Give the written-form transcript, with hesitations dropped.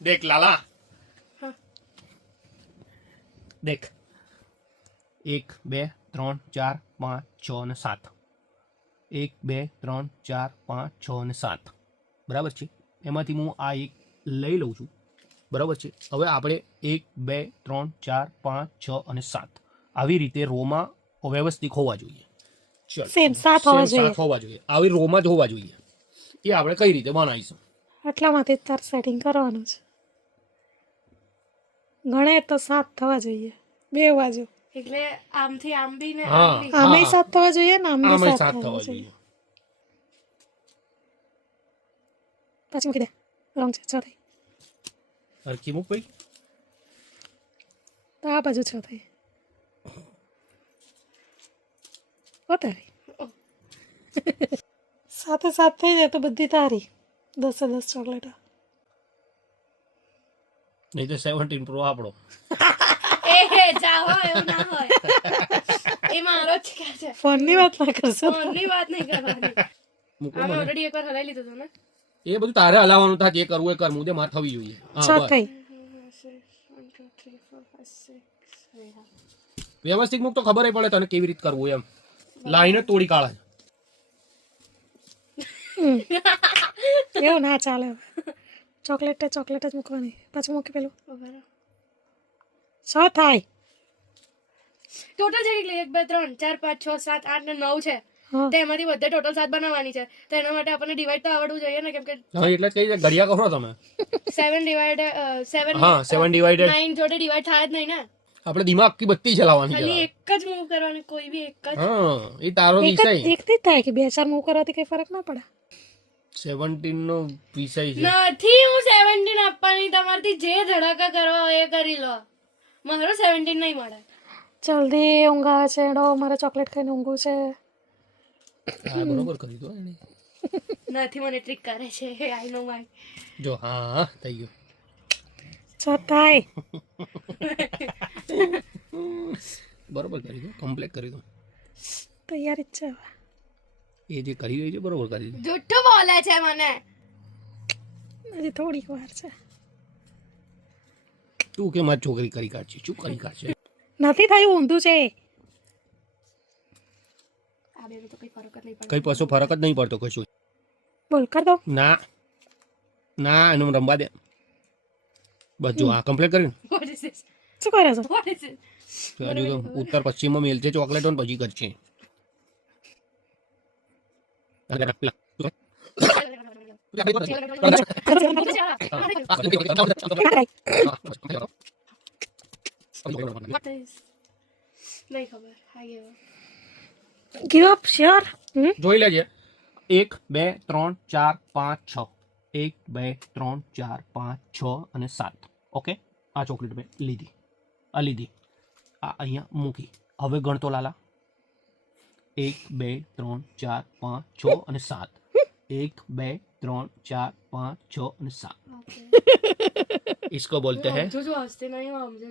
देख लाला देख 1 2 3 4 5 6 અને 7 1 2 3 4 5 6 અને 7 બરાબર છે. એમાંથી હું આ એક લઈ લઉં છું બરાબર છે. હવે આપણે 1 2 3 4 5 6 અને 7 આવી રીતે રોમાં વ્યવસ્થિત હોવા જોઈએ. ચલ સેમ 7 હોવા જોઈએ. આવી રોમાં જ હોવા જોઈએ. એ આપણે કઈ રીતે બનાવીશું? આટલામાંથી તાર સેટિંગ કરવાનું છે. ગણે તો 7 થવા જોઈએ બે બાજુ. એટલે આમથી આમ બી ને હા. આમ બી. આમે 7 થવા જોઈએ ને આમ બી આમાં 7 7 થવા થવા જોઈએ. જોઈએ. પછી મૂકી દે. રોંગ છે 6 થઈ. હરખી મૂક ભાઈ. તો આ બાજુ 6 થઈ. તારી 7 થઈ જાય તો બધી તારી 10 ચોકલેટ. નહીં તો 17 પ્રો આપણો. એ જાઓ એવું ના હોય. એ મારો જ છે. ફોનની વાત ના કરશો. ફોનની વાત નહીં કરવાની. મૂકો અમે મને. ઓલરેડી એકવાર હલાવી લીધું હતું ને. એ બધું તારે હલાવવાનું થાય. જે કરવું એ કર. મુદે માર થવી જોઈએ. હા, 6 બસ. થઈ. 1 2 3 4 5 6 વ્યવસ્થિત મૂક તો ખબર ય પડે તને કેવી રીતે કરવું એમ. લાઈન જ તોડી કાઢે. એવું ના ચાલે. ચોકલેટ જ મૂકવાની. પાછું મૂકી પેલું 6 થાય. ટોટલ છે કેટલી 1 2 3 4 5 6 7 8 ને 9 છે. હા. તો એમાંથી બધે ટોટલ 7 બનાવવાની છે. તો એના માટે આપણને ડિવાઈડ તો આવડવું જોઈએ ને, કેમ કે હા, એટલે જ કહી દે ઘડિયા કરો તમે. 7 ડિવાઈડ 7 હા 7 ડિવાઇડેડ 9 જોડે ડિવાઈડ થાય જ નહીં ને. આપણે દિમાગ કી બત્તી ચલાવવાની ખાલી છે. એક જ મૂવ કરવાની, કોઈ બી એક જ. હા એ તારો વિષય. એકથી જ થાય કે 2 4 મૂવ કરવાથી કઈ ફરક ના પડે. 17 નો વિષય છે. નથી હું 17 આપવાની, તમારથી જે ધડાકા કરવા હોય એ કરી લો. મારો 17 નહીં મળે. જલ્દી ઊંઘ આવે છે. એડો મારે ચોકલેટ ખાઈને ઊંઘવું છે. હા બરોબર કરી દો એને. નથી, મને ટ્રીક કરે છે. આઈ નો માય. જો હા થઈ ગયું. 6 થાય. બરોબર કરી દો. કમ્પ્લીટ કરી દો. તૈયારી જ છે હવે. એ જે કરી રહી છે બરોબર કરી દો. જુઠ્ઠું બોલે છે મને. હજી થોડીક વાર છે. તું કે મારી છોકરી કરી કાઢશે. શું કરી કાઢશે? નથી થયું, ઊંધું છે. આ બે તો કઈ ફરક જ નહીં પડે. કઈ પાછો ફરક જ નહીં પડતો કશું. બોલ કર દો. ના ના એનું રમવા દે. બસ જો આ કમ્પ્લીટ કરીને What is this? શું કરે છે? What is it? હજુ તો ઉત્તર પશ્ચિમમાં મેલ છે ચોકલેટો ને પછી કરશે. What is? નહીં ખબર. I give up. Give up sure. જોઈ લેજે. 1 2 3 4 5 6 1 2 3 4 5 6 અને 7. ઓકે આ ચોકલેટ મેં લીધી. આ લીધી. આ અહીંયા મૂકી. હવે ગણતો લાલા. 1 2 3 4 5 6 અને 7. 1 2 3 4 5 6 અને 7. Okay. इसको बोलते हैं जो हंसते नहीं वो हमसे